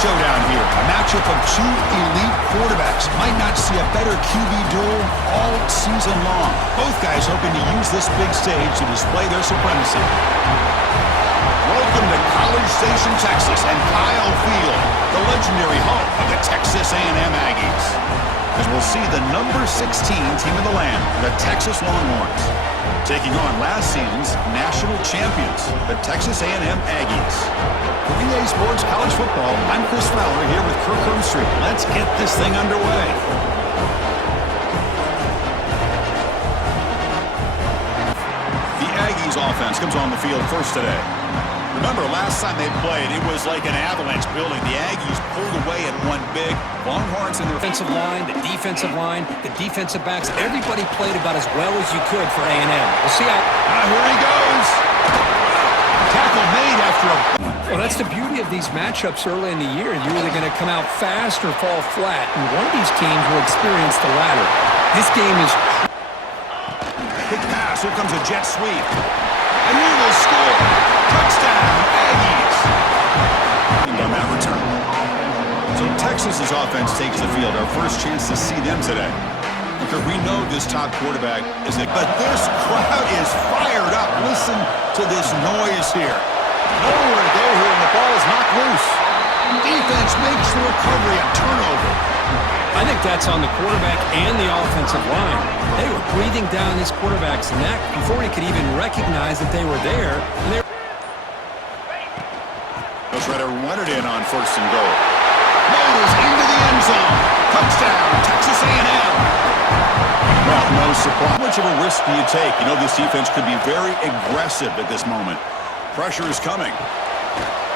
showdown here. A matchup of two elite quarterbacks. Might not see a better QB duel all season long. Both guys hoping to use this big stage to display their supremacy. Welcome to College Station, Texas, and Kyle Field, the legendary home of the Texas A&M Aggies. As we'll see the number 16 team in the land, the Texas Longhorns, taking on last season's national champions, the Texas A&M Aggies. For EA Sports College Football, I'm Chris Fowler here with Kirk Herbstreit. Let's get this thing underway. The Aggies offense comes on the field first today. Remember, last time they played, it was like an avalanche building. The Aggies pulled away and won big. Longhorns in their offensive line, the defensive backs, everybody played about as well as you could for A&M. We'll see how... here he goes. Tackle made after a... Well, that's the beauty of these matchups early in the year. You're either going to come out fast or fall flat, and one of these teams will experience the latter. This game is... Quick pass. Here comes a jet sweep. And he will score. Touchdown, Aggies. On that return. So Texas's offense takes the field. Our first chance to see them today. Because we know this top quarterback is it. But this crowd is fired up. Listen to this noise here. Nowhere there here, and the ball is knocked loose. Defense makes the recovery, a turnover. I think that's on the quarterback and the offensive line. They were breathing down his quarterback's neck before he could even recognize that they were there. And they'll try to run it in on first and goal. Motors into the end zone. Touchdown, Texas A&M. Well, no surprise. How much of a risk do you take? You know, this defense could be very aggressive at this moment. Pressure is coming.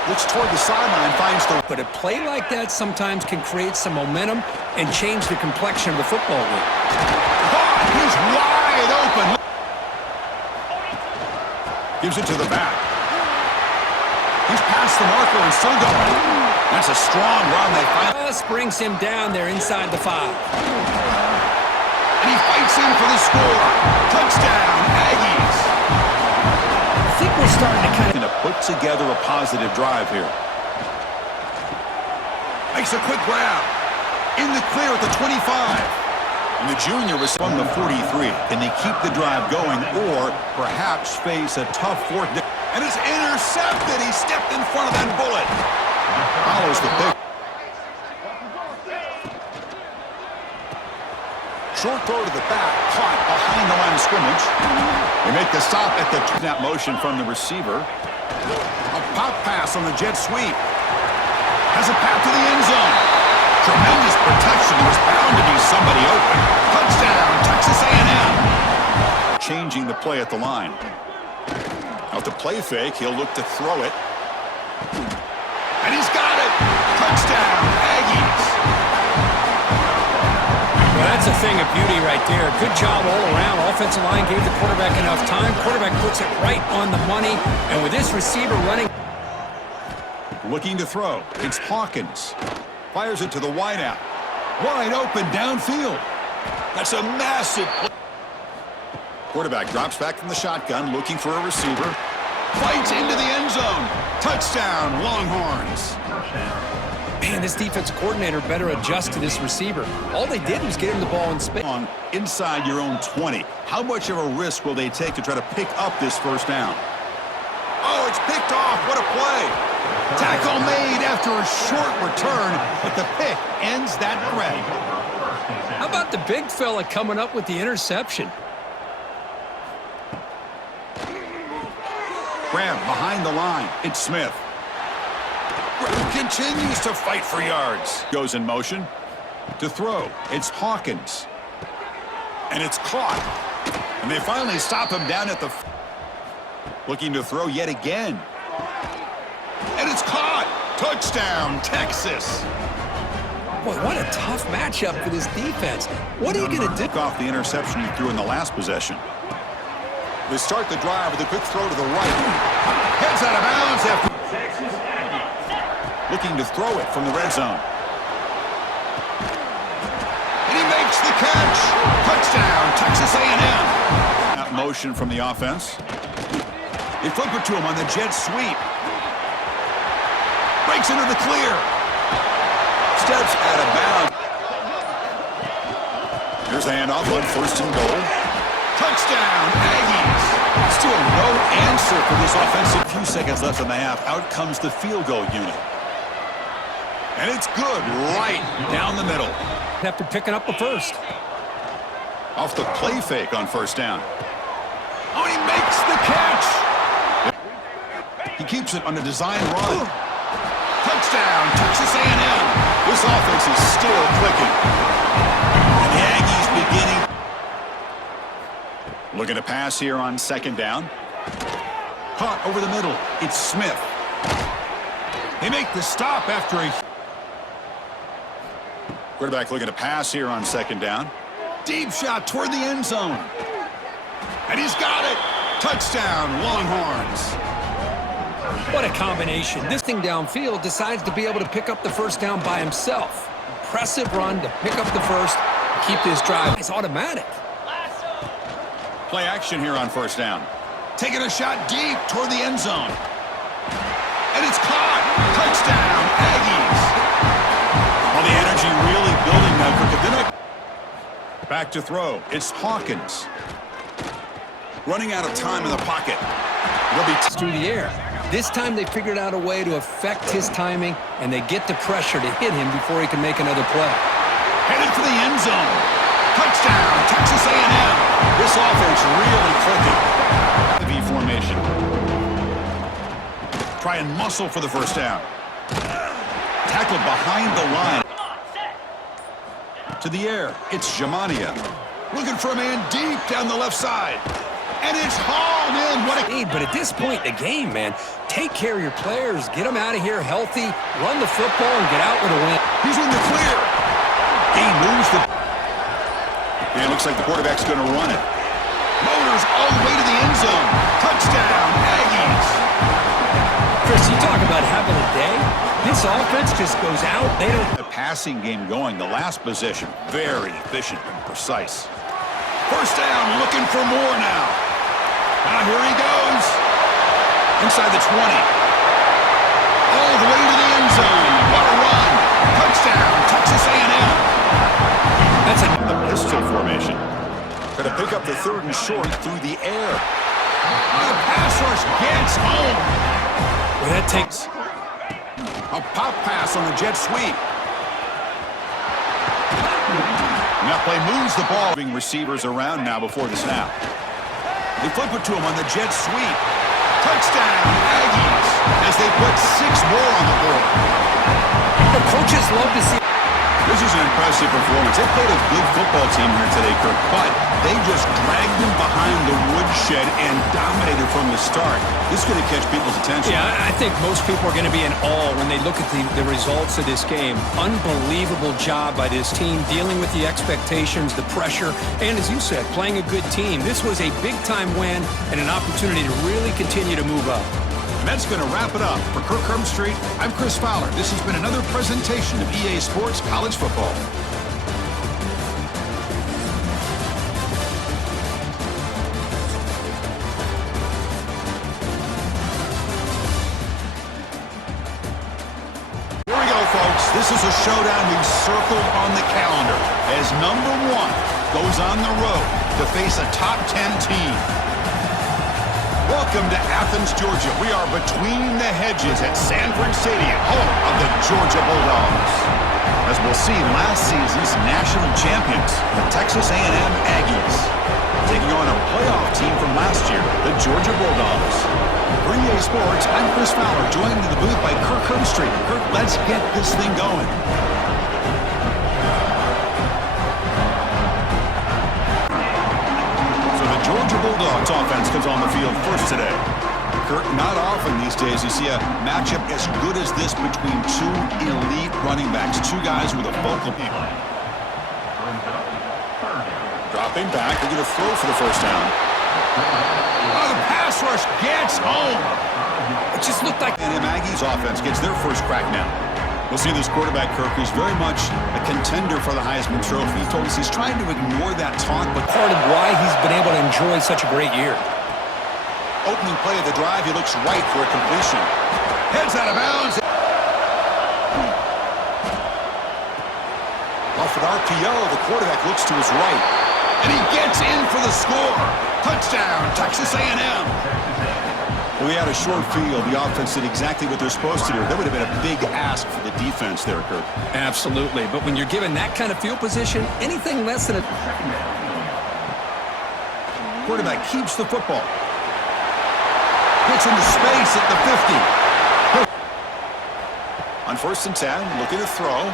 Looks toward the sideline, finds the... But a play like that sometimes can create some momentum and change the complexion of the football game. Caught! He's wide open. Gives it to the back. He's past the marker and still going. That's a strong run. They finally... Just brings him down there inside the 5. And he fights in for the score. Touchdown, Aggies. I think we're starting to kind of put together a positive drive here. Makes a quick grab. In the clear at the 25. And the junior was from the 43. Can they keep the drive going or perhaps face a tough fourth down? And it's intercepted. He stepped in front of that bullet. Follows the pick. Short throw to the back, caught behind the line of scrimmage. They make the stop at the snap motion from the receiver. A pop pass on the jet sweep. Has a path to the end zone. Tremendous protection. There was bound to be somebody open. Touchdown, Texas A&M. Changing the play at the line. Out the play fake, he'll look to throw it. And he's got it. Touchdown, Aggies. Well, that's a thing of beauty right there. Good job all around. Offensive line gave the quarterback enough time. Quarterback puts it right on the money. And with this receiver running... Looking to throw. It's Hawkins. Fires it to the wideout. Wide open downfield. That's a massive play. Quarterback drops back from the shotgun, looking for a receiver. Fights into the end zone. Touchdown, Longhorns. Man, this defense coordinator better adjust to this receiver. All they did was get him the ball in space. Inside your own 20. How much of a risk will they take to try to pick up this first down? Oh, it's picked off. What a play. Tackle made after a short return, but the pick ends that threat. How about the big fella coming up with the interception? Grab behind the line. It's Smith. Continues to fight for yards. Goes in motion. To throw. It's Hawkins. And it's caught. And they finally stop him down at the... Looking to throw yet again. And it's caught. Touchdown, Texas. Boy, what a tough matchup for this defense. What are you going to do? Off the interception he threw in the last possession. They start the drive with a quick throw to the right. Heads out of bounds after... Looking to throw it from the red zone. And he makes the catch. Touchdown, Texas A&M. That motion from the offense. They flip it to him on the jet sweep. Breaks into the clear. Steps out of bounds. Here's the handoff on 1st and goal. Touchdown, Aggies. Still no answer for this offensive. Few seconds left in the half. Out comes the field goal unit. And it's good right down the middle. After picking up the first. Off the play fake on 1st down. Oh, he makes the catch. He keeps it on a design run. Touchdown, Texas A&M. This offense is still clicking. And the Aggies beginning. Looking to pass here on 2nd down. Caught over the middle. It's Smith. They make the stop after a... Quarterback looking to pass here on 2nd down. Deep shot toward the end zone. And he's got it. Touchdown, Longhorns. What a combination. This thing downfield decides to be able to pick up the first down by himself. Impressive run to pick up the first. Keep this drive. It's automatic. Play action here on 1st down. Taking a shot deep toward the end zone. And it's caught. Touchdown, Aggies. Well, the energy really building now. Back to throw. It's Hawkins. Running out of time in the pocket. He'll be through the air. This time they figured out a way to affect his timing, and they get the pressure to hit him before he can make another play. Headed for the end zone. Touchdown, Texas A&M. This offense really clicking. V formation. Try and muscle for the first down. Tackled behind the line. To the air, it's Jamania. Looking for a man deep down the left side. And it's hauled in. What a... But at this point in the game, man, take care of your players. Get them out of here healthy. Run the football and get out with a win. He's in the clear. He moves the... And it looks like the quarterback's going to run it. Motors all the way to the end zone. Touchdown, Aggies. Chris, you talk about having a day. This offense just goes out. They don't... The passing game going. The last possession. Very efficient and precise. First down, looking for more now. Now here he goes. Inside the 20. All the way to the end zone. What a run. Touchdown, Texas A&M. That's a... The pistol formation. Going to pick up the 3rd and short through the air. The pass rush gets home. Well, that takes... A pop pass on the jet sweep. And that play moves the ball. Moving receivers around now before the snap. They flip it to him on the jet sweep. Touchdown, Aggies, as they put 6 more on the board. The coaches love to see... This is an impressive performance. They played a good football team here today, Kirk, but they just dragged them behind the woodshed and dominated from the start. This is going to catch people's attention. Yeah, I think most people are going to be in awe when they look at the results of this game. Unbelievable job by this team, dealing with the expectations, the pressure, and as you said, playing a good team. This was a big-time win and an opportunity to really continue to move up. And that's going to wrap it up. For Kirk Street, I'm Chris Fowler. This has been another presentation of EA Sports College Football. Here we go, folks. This is a showdown we've circled on the calendar as number 1 goes on the road to face a top 10 team. Welcome to Athens, Georgia. We are between the hedges at Sanford Stadium, home of the Georgia Bulldogs. As we'll see, last season's national champions, the Texas A&M Aggies, taking on a playoff team from last year, the Georgia Bulldogs. For EA Sports, I'm Chris Fowler, joined in the booth by Kirk Street. Kirk, let's get this thing going. Georgia Bulldogs offense comes on the field first today. Kurt, not often these days you see a matchup as good as this between 2 elite running backs, 2 guys with a vocal point. Dropping back, they're going to throw for the first down. Oh, the pass rush gets home. It just looked like... And the Aggies offense gets their first crack now. We'll see this quarterback, Kirk, who's very much a contender for the Heisman Trophy. He told us he's trying to ignore that talk, but part of why he's been able to enjoy such a great year. Opening play of the drive, he looks right for a completion. Heads out of bounds. RPO, the quarterback looks to his right. And he gets in for the score. Touchdown, Texas A&M. Well, we had a short field. The offense did exactly what they're supposed to do. That would have been a big ask for the defense there, Kurt. Absolutely. But when you're given that kind of field position, anything less than a... Quarterback keeps the football. Gets into space at the 50. On 1st and 10, looking to throw.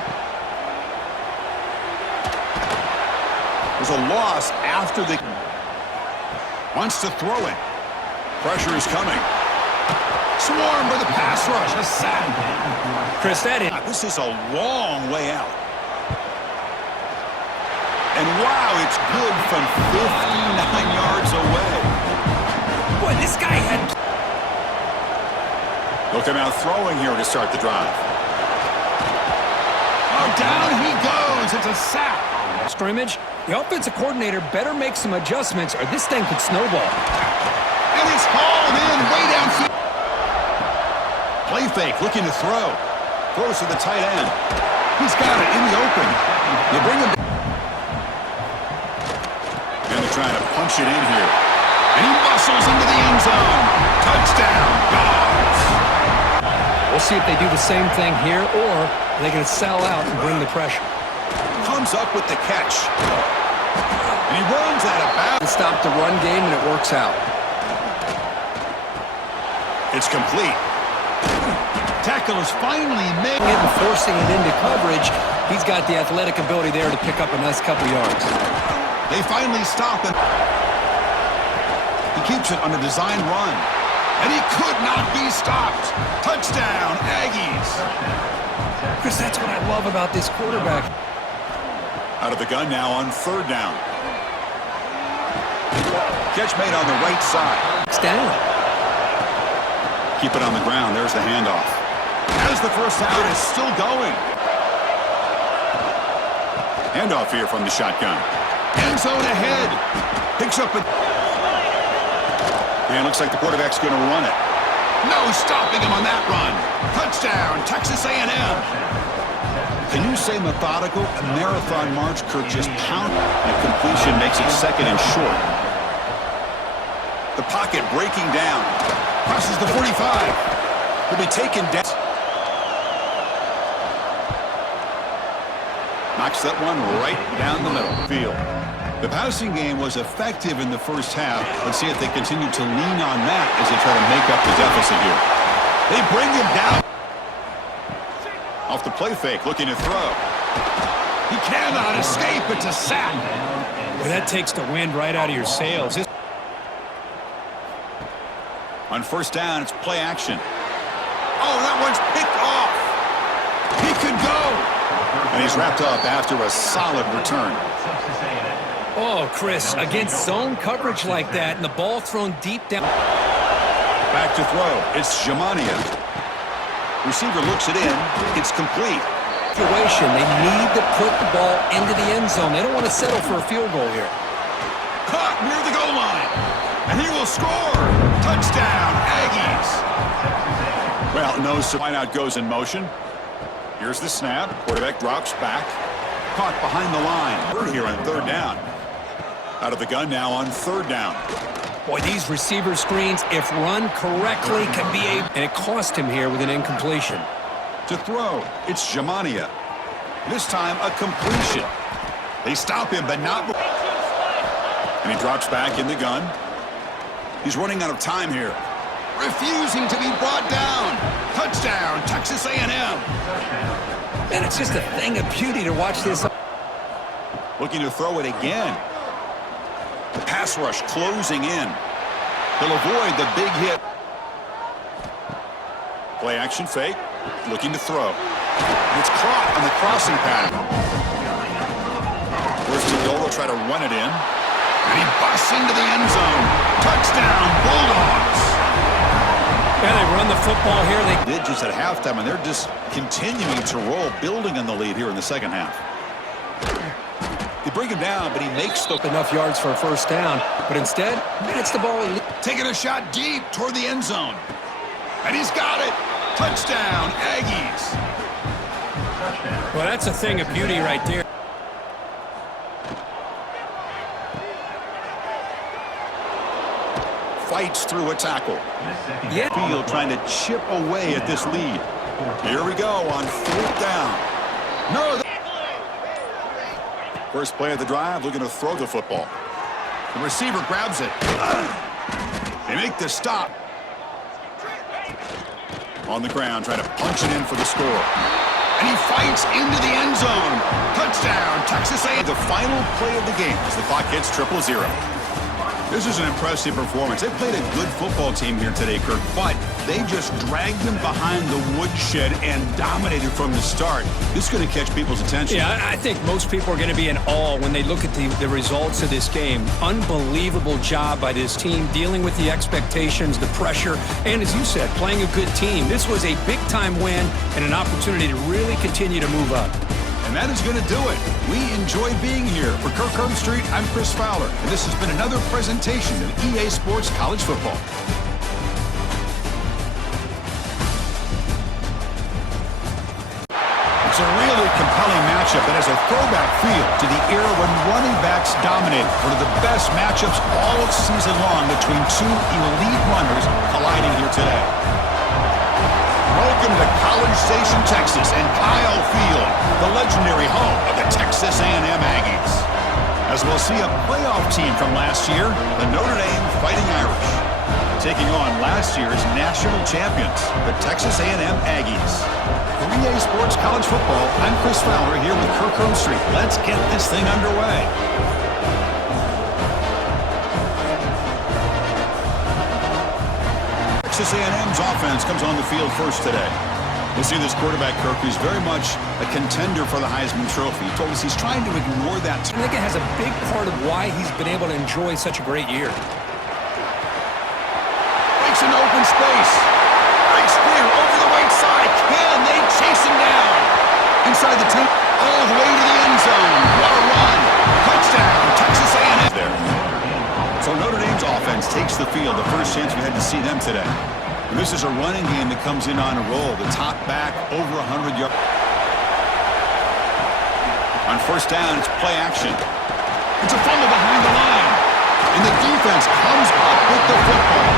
There's a loss after the... Wants to throw it. Pressure is coming. Swarm with a pass rush. A sack. Chris, that is... This is a long way out. And wow, it's good from 59 yards away. Boy, this guy had... Look him out throwing here to start the drive. Oh, down he goes. It's a sack. Scrimmage, the offensive coordinator better make some adjustments or this thing could snowball. And it's hauled in way downfield. Play fake, looking to throw. Throws to the tight end. He's got it in the open. You bring him. And they're trying to punch it in here. And he muscles into the end zone. Touchdown, Dogs. We'll see if they do the same thing here or they're going to sell out and bring the pressure. Comes up with the catch. And he runs out of bounds. Stop the run game and it works out. It's complete. Tackle is finally made. And forcing it into coverage, he's got the athletic ability there to pick up a nice couple yards. They finally stop it. He keeps it on a design run. And he could not be stopped. Touchdown, Aggies. Chris, that's what I love about this quarterback. Out of the gun now on 3rd down. Catch made on the right side. It's down. Keep it on the ground. There's the handoff. As the first out is still going. Handoff here from the shotgun. End zone ahead. Picks up a... And looks like the quarterback's going to run it. No stopping him on that run. Touchdown, Texas A&M. Can you say methodical? A marathon march, Kirk just pounded. And completion makes it 2nd and short. The pocket breaking down. Crosses the 45. Will be taken down. Knocks that one right down the middle field. The passing game was effective in the first half. Let's see if they continue to lean on that as they try to make up the deficit here. They bring him down. Off the play fake, looking to throw. He cannot escape. It's a sack. Well, that takes the wind right out of your sails. On 1st down, it's play action. Oh, that one's picked off. He could go. And he's wrapped up after a solid return. Oh, Chris, against zone coverage like that and the ball thrown deep down. Back to throw. It's Jamania. Receiver looks it in. It's complete. Situation. They need to put the ball into the end zone. They don't want to settle for a field goal here. Caught near the goal line. And he will score. Touchdown, Aggies. Well, no, so wideout goes in motion. Here's the snap. Quarterback drops back. Caught behind the line. We're here on 3rd down. Out of the gun now on 3rd down. Boy, these receiver screens, if run correctly, can be a... And it cost him here with an incompletion. To throw, it's Jamania. This time, a completion. They stop him, but not... And he drops back in the gun. He's running out of time here. Refusing to be brought down. Touchdown, Texas A&M. And it's just a thing of beauty to watch this. Looking to throw it again. The pass rush closing in. He'll avoid the big hit. Play action fake. Looking to throw. It's caught on the crossing pattern. First to goal, they'll try to run it in. And he busts into the end zone. Touchdown, Bulldogs. Yeah, they run the football here. They did just at halftime, and they're just continuing to roll, building on the lead here in the 2nd half. They bring him down, but he makes enough yards for a 1st down, but instead, he gets the ball. Taking a shot deep toward the end zone. And he's got it. Touchdown, Aggies. Well, that's a thing of beauty right there. fights through a tackle. Yeah. Field trying to chip away at this lead. Here we go on 4th down. No. First play of the drive, looking to throw the football. The receiver grabs it. They make the stop. On the ground, trying to punch it in for the score. And he fights into the end zone. Touchdown, Texas A&M. The final play of the game as the clock hits 0-0. This is an impressive performance. They played a good football team here today, Kirk, but they just dragged them behind the woodshed and dominated from the start. This is going to catch people's attention. Yeah, I think most people are going to be in awe when they look at the results of this game. Unbelievable job by this team, dealing with the expectations, the pressure, and as you said, playing a good team. This was a big-time win and an opportunity to really continue to move up. And that is going to do it. We enjoy being here. For Kirk Street, I'm Chris Fowler, and this has been another presentation of EA Sports College Football. It's a really compelling matchup that has a throwback feel to the era when running backs dominated. One of the best matchups all season long between two elite runners colliding here today. Welcome to College Station, Texas, and Kyle Field, the legendary home of the Texas A&M Aggies. As we'll see a playoff team from last year, the Notre Dame Fighting Irish, taking on last year's national champions, the Texas A&M Aggies. For EA Sports College Football, I'm Chris Fowler here with Kirk Street. Let's get this thing underway. Texas A&M's offense comes on the field first today. We'll see this quarterback, Kirk, who's very much a contender for the Heisman Trophy. He told us he's trying to ignore that. I think it has a big part of why he's been able to enjoy such a great year. Breaks an open space. Breaks clear over the right side. Can they chase him down? Inside the 10, all the way to the end zone. What a run. Touchdown, Texas A&M. There. So Notre Dame's offense takes the field, the first chance we had to see them today. And this is a running game that comes in on a roll. The top back over 100 yards. On first down, it's play action. It's a fumble behind the line. And the defense comes up with the football.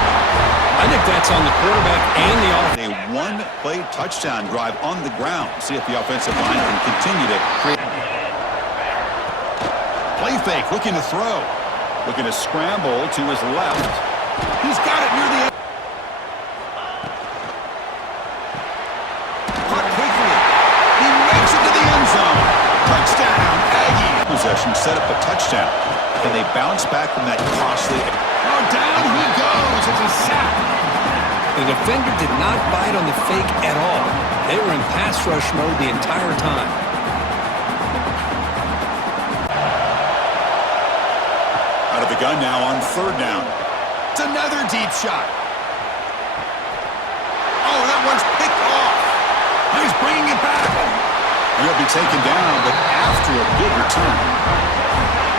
I think that's on the quarterback and the offense. A one-play touchdown drive on the ground. See if the offensive line can continue to create. Play fake, looking to throw. Looking to scramble to his left. He's got it near the end. Caught quickly. He makes it to the end zone. Touchdown, Aggie. Possession set up a touchdown. Can they bounce back from that costly? Oh, down he goes. It's a sack. The defender did not bite on the fake at all. They were in pass rush mode the entire time. Out of the gun now on third down. It's another deep shot. Oh, that one's picked off. He's bringing it back. And he'll be taken down, but after a good return.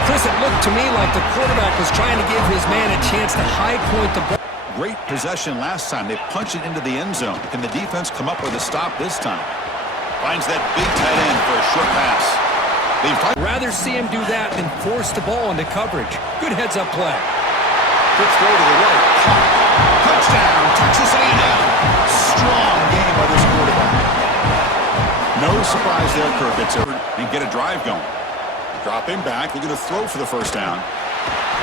Chris, it looked to me like the quarterback was trying to give his man a chance to high point the ball. Great possession last time. They punch it into the end zone. Can the defense come up with a stop this time? Finds that big tight end for a short pass. Rather see him do that than force the ball into coverage. Good heads-up play. Quick throw to the right. Touchdown, Texas A&M. Strong game by this quarterback. No surprise there, Kirk. It's over and get a drive going. Drop him back. Looking to throw for the first down.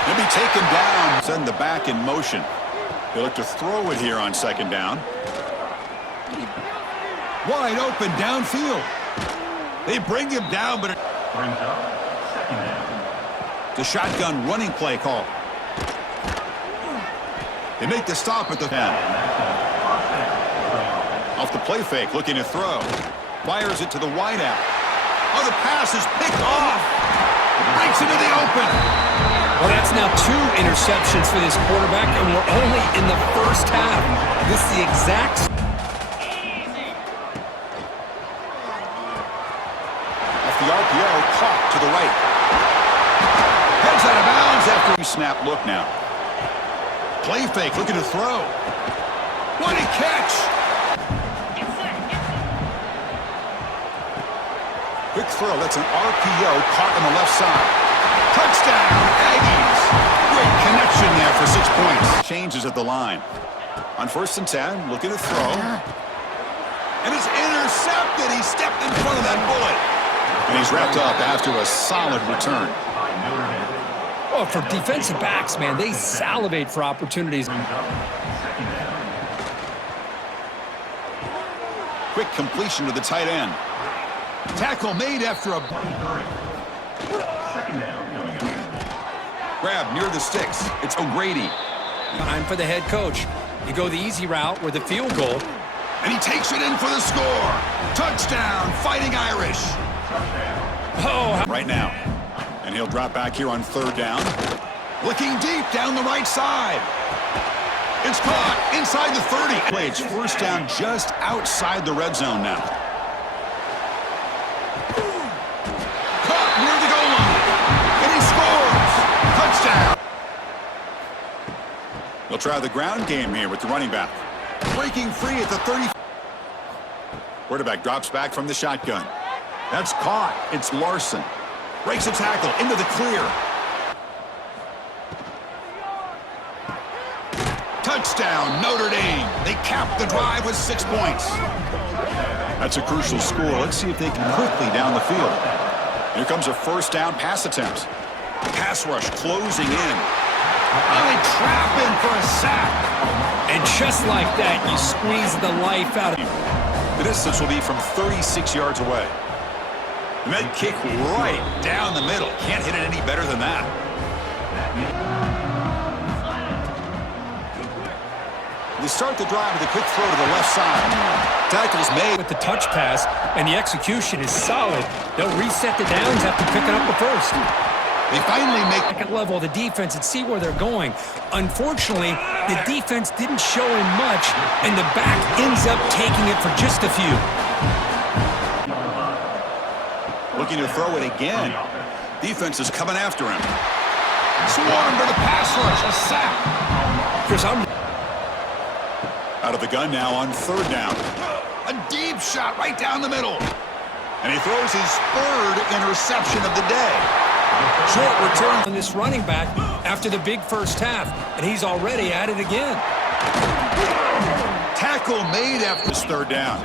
He'll be taken down. Send the back in motion. They look to throw it here on second down. Wide open downfield. They bring him down, but the shotgun running play call. They make the stop at the 10. Off the play fake, looking to throw. Fires it to the wideout. Oh, the pass is picked off. Breaks into the open. Well, that's now 2 interceptions for this quarterback, and we're only in the first half. This is the exact... The RPO caught to the right. Heads out of bounds after he snap look now. Play fake, looking to throw. What a catch! Quick throw, that's an RPO caught on the left side. Touchdown, Aggies! Great catch. connection there for 6 points. Changes at the line. On 1st and 10, looking to throw. And it's intercepted. He stepped in front of that bullet. And he's wrapped up after a solid return. Well, for defensive backs, man, they salivate for opportunities. Quick completion to the tight end. Tackle made after a grab near the sticks. It's O'Grady. Time for the head coach. You go the easy route with the field goal. And he takes it in for the score. Touchdown, Fighting Irish. Oh, right now. And he'll drop back here on 3rd down. Looking deep down the right side. It's caught inside the 30. It's 1st down just outside the red zone now. Caught near the goal line. And he scores. Touchdown. They'll try the ground game here with the running back. Breaking free at the 30. Quarterback drops back from the shotgun. That's caught. It's Larson. Breaks a tackle into the clear. Touchdown, Notre Dame. They cap the drive with 6 points. That's a crucial score. Let's see if they can quickly down the field. Here comes a 1st down pass attempt. Pass rush closing in. Oh, they trap him for a sack. and just like that, you squeeze the life out of him. The distance will be from 36 yards away. And that kick right down the middle. Can't hit it any better than that. They start the drive with a quick throw to the left side. Tackle's made. With the touch pass, and the execution is solid. They'll reset the downs after picking up the first. They finally make second level of the defense and see where they're going. Unfortunately, the defense didn't show him much, and the back ends up taking it for just a few. Looking to throw it again. Defense is coming after him. Swarm to the pass rush. A sack. Chris, I'm out of the gun now on third down. A deep shot right down the middle. And he throws his third interception of the day. Short return on this running back after the big first half, and he's already at it again. Tackle made after his third down.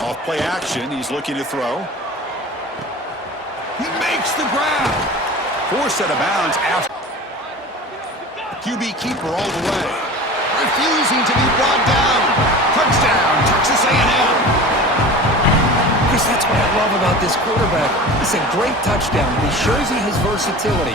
Off play action, he's looking to throw. He makes the grab. Forced out of bounds after. QB keeper all the way. Refusing to be brought down. Touchdown, Texas A&M. Chris, that's what I love about this quarterback. It's a great touchdown. He shows you his versatility.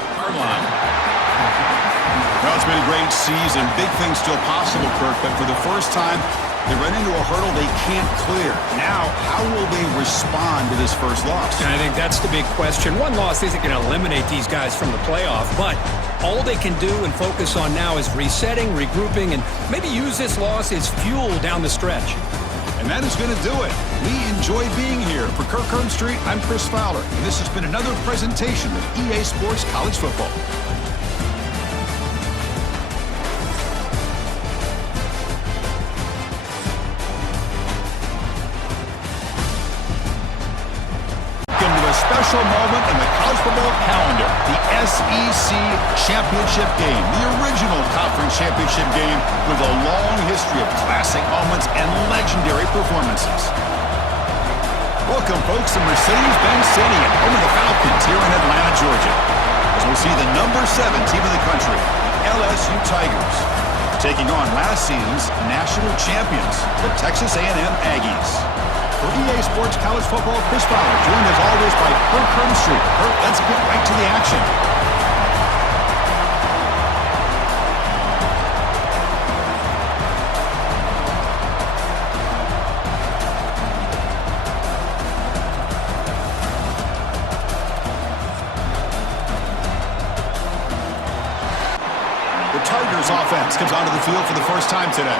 Well, it's been a great season. Big things still possible, Kirk, but for the first time, they run into a hurdle they can't clear. Now, how will they respond to this first loss? And I think that's the big question. One loss isn't going to eliminate these guys from the playoff, but all they can do and focus on now is resetting, regrouping, and maybe use this loss as fuel down the stretch. And that is going to do it. We enjoy being here. For Kirk Herbstreit, I'm Chris Fowler, and this has been another presentation of EA Sports College Football. Special moment in the college football calendar, the SEC Championship Game, the original conference championship game with a long history of classic moments and legendary performances. Welcome, folks, to Mercedes-Benz Stadium, home of the Falcons here in Atlanta, Georgia, as we'll see the number 7 team in the country, the LSU Tigers, taking on last season's national champions, the Texas A&M Aggies. For EA Sports College Football, Chris Fowler, joined as always by Kirk Herbstreit. Kirk, let's get right to the action. The Tigers offense comes onto the field for the first time today.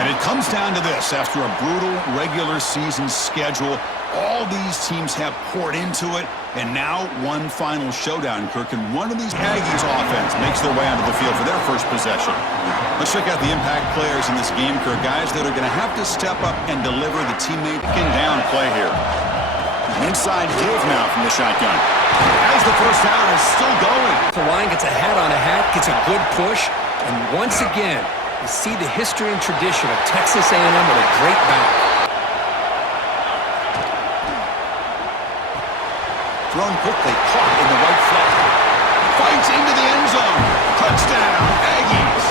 And it comes down to this. After a brutal regular season schedule, all these teams have poured into it, and now one final showdown, Kirk, and one of these Aggies offense makes their way onto the field for their first possession. Let's check out the impact players in this game, Kirk, guys that are going to have to step up and deliver the teammate down play here. Inside give now from the shotgun. As the first down is still going. The line gets a hat on a hat, gets a good push, and once again, you see the history and tradition of Texas A&M with a great back. Thrown quickly, caught in the right flat. Fights into the end zone. Touchdown, Aggies.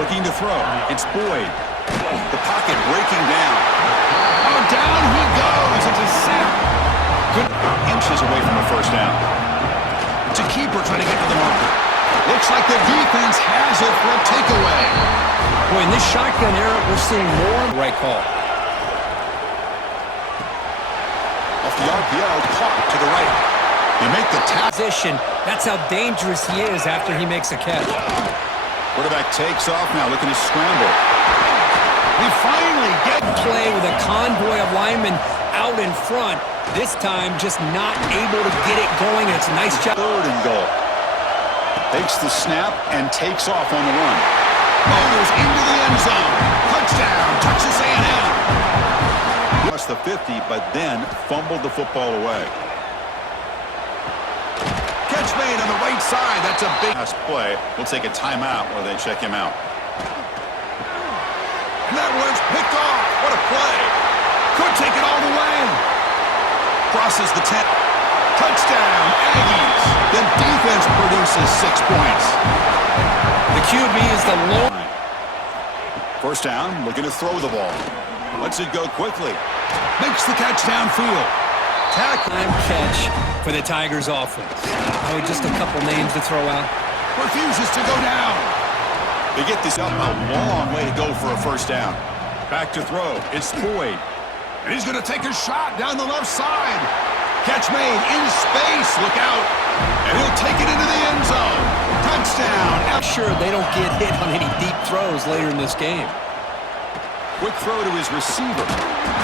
Looking to throw. It's Boyd. The pocket breaking down. Oh, down he goes. It's a sack. Good inches away from the first down. It's a keeper trying to get to the marker. Looks like the defense has it for a takeaway. Boy, in this shotgun era, we're seeing more right call. Off the RPO, caught to the right. They make the tap. Position. That's how dangerous he is after he makes a catch. Quarterback takes off now, looking to scramble. We finally get Play with a convoy of linemen out in front. This time, just not able to get it going. It's a nice job. 3rd and goal. Takes the snap and takes off on the run. Motors into the end zone. Touchdown, Texas A&M. Lost the 50, but then fumbled the football away. Catch made on the right side. That's a big pass play. We'll take a timeout while they check him out. And that one's picked off. What a play. Could take it all the way. Crosses the 10. Touchdown, Aggies. The defense produces 6 points. The QB is the low. First down, looking to throw the ball. Lets it go quickly. Makes the catch downfield. Time catch for the Tigers offense. Oh, just a couple names to throw out. Refuses to go down. They get this up a long way to go for a first down. Back to throw. It's Boyd. And he's going to take a shot down the left side. Catch made in space. Look out. And he'll take it into the end zone. Touchdown. I'm sure they don't get hit on any deep throws later in this game. Quick throw to his receiver.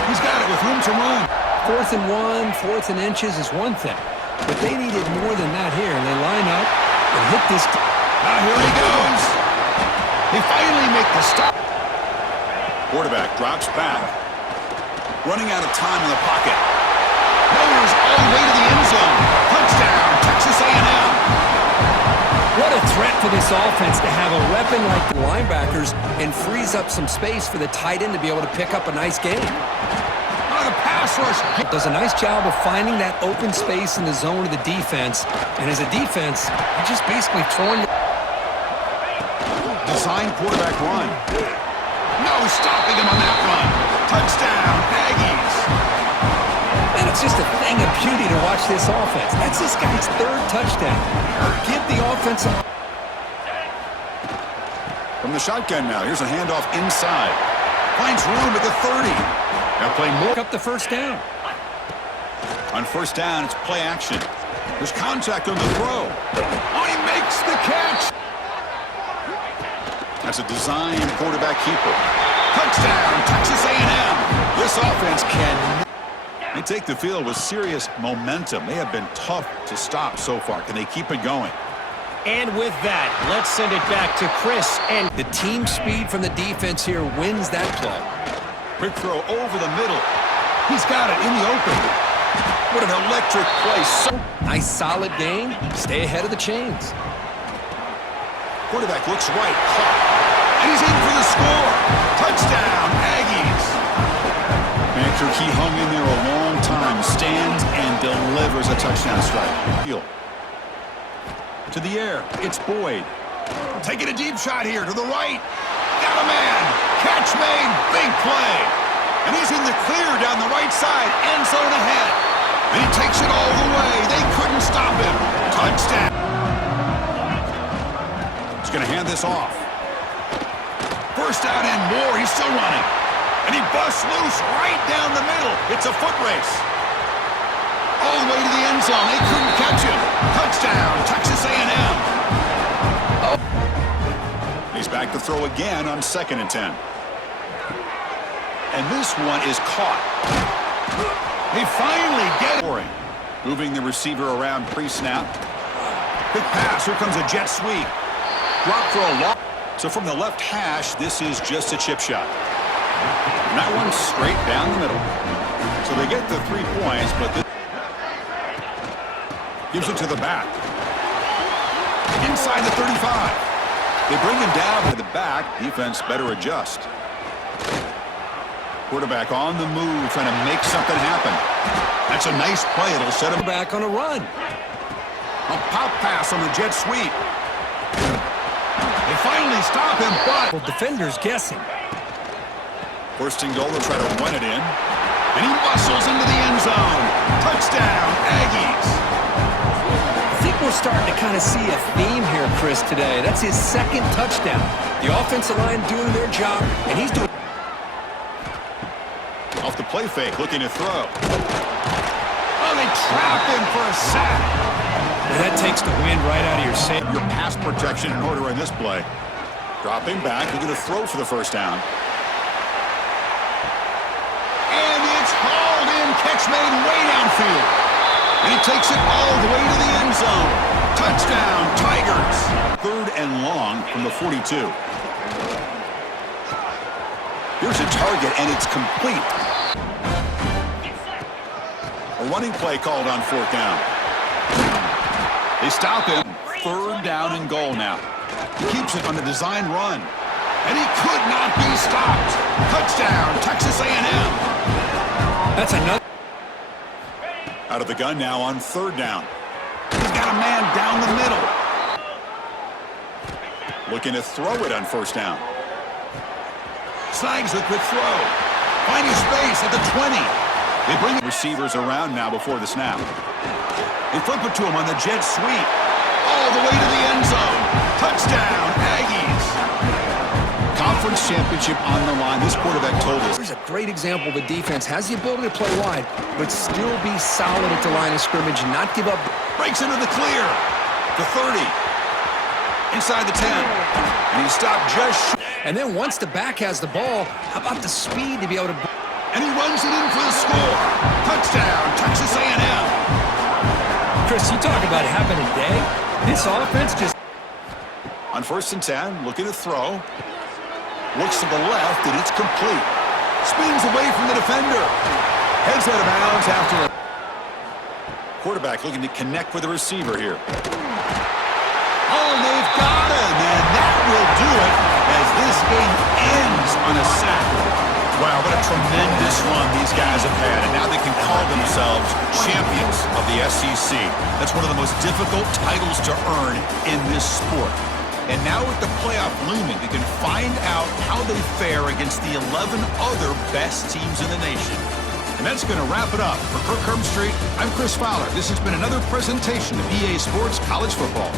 He's got it with room to run. 4th and 1, 4th and inches is one thing. But they needed more than that here. And they line up and hit this. Now here he goes. They finally make the stop. Quarterback drops back. Running out of time in the pocket. Motors all the way to the end zone. Touchdown, Texas A&M. What a threat for this offense to have a weapon like the linebackers and frees up some space for the tight end to be able to pick up a nice game. On a pass rush. Does a nice job of finding that open space in the zone of the defense. And as a defense, you're just basically throwing. Design quarterback run. No stopping him on that run. Touchdown, Aggies. And it's just a thing of beauty to watch this offense. That's this guy's 3rd touchdown. Give the offense a... From the shotgun now. Here's a handoff inside. Finds room at the 30. Now play more. Up the first down. On first down, it's play action. There's contact on the throw. Oh, he makes the catch. That's a design quarterback keeper. Touchdown, Texas A&M. This offense can... They take the field with serious momentum. They have been tough to stop so far. Can they keep it going? And with that, let's send it back to Chris. And the team speed from the defense here wins that play. Quick throw over the middle. He's got it in the open. What an electric play. Nice solid game. Stay ahead of the chains. Quarterback looks right. Caught. And he's in for the score. Touchdown, Aggies. Make sure he hung in there a long time. Stands and delivers a touchdown strike. Field. To the air. It's Boyd. Taking a deep shot here to the right. Got a man. Catch made. Big play. And he's in the clear down the right side. End zone ahead. And he takes it all the way. They couldn't stop him. Touchdown. He's going to hand this off. First down and more. He's still running. And he busts loose right down the middle. It's a foot race. All the way to the end zone. They couldn't catch him. Touchdown, Texas A&M. Oh. He's back to throw again on 2nd and 10. And this one is caught. They finally get it. Moving the receiver around pre-snap. Quick pass. Here comes a jet sweep. Drop for a loss. So from the left hash, this is just a chip shot. And that one straight down the middle. So they get the 3 points, but this gives it to the back. Inside the 35. They bring him down to the back. Defense better adjust. Quarterback on the move, trying to make something happen. That's a nice play. It'll set him Back on a run. A pop pass on the jet sweep. They finally stop him, but Well, defenders guessing. first and goal, they'll try to run it in. And he muscles into the end zone. Touchdown, Aggies. I think we're starting to kind of see a theme here, Chris, today. That's his second touchdown. The offensive line doing their job, and he's doing... Off the play fake, looking to throw. Oh, they trap him for a sack. And that takes the wind right out of your sail. Your pass protection in order in this play. Dropping back, looking to throw for the first down. And it's hauled in, catch made way downfield. And he takes it all the way to the end zone. Touchdown, Tigers. 3rd and long from the 42. Here's a target, and it's complete. A running play called on 4th down. They stop him. 3rd down and goal now. He keeps it on the design run. And he could not be stopped. Touchdown, Texas A&M. That's another... Out of the gun now on 3rd down. He's got a man down the middle. Looking to throw it on 1st down. Snags the quick throw. Finding space at the 20. They bring the receivers around now before the snap. They flip it to him on the jet sweep. All the way to the end zone. Touchdown, Aggies. Conference championship on the line. This quarterback told us. Here's a great example. The defense has the ability to play wide, but still be solid at the line of scrimmage and not give up. Breaks into the clear. The 30. Inside the 10. And he stopped just. And then once the back has the ball, how about the speed to be able to... And he runs it in for the score. Touchdown, Texas A&M. Chris, you talk about having a day. This offense just... On 1st and 10, looking to throw. Looks to the left, and it's complete. Spins away from the defender. Heads out of bounds after a... Quarterback looking to connect with the receiver here. Oh, they've got him, and that will do it as this game ends on a sack. Wow, what a tremendous run these guys have had, and now they can call themselves champions of the SEC. That's one of the most difficult titles to earn in this sport. And now with the playoff looming, we can find out how they fare against the 11 other best teams in the nation. And that's going to wrap it up. For Kirk Herbstreit, I'm Chris Fowler. This has been another presentation of EA Sports College Football.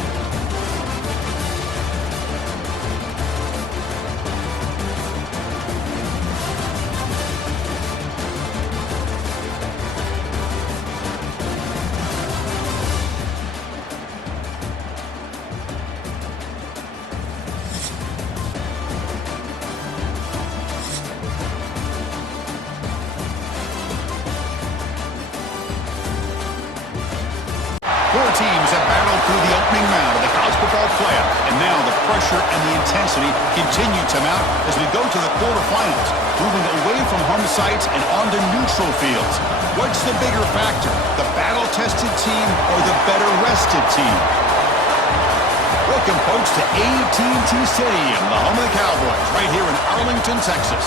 Four teams have battled through the opening round of the college football playoff, and now the pressure and the intensity continue to mount as we go to the quarterfinals, moving away from home sites and onto neutral fields. What's the bigger factor, the battle-tested team or the better-rested team? Welcome, folks, to AT&T Stadium, the home of the Cowboys, right here in Arlington, Texas,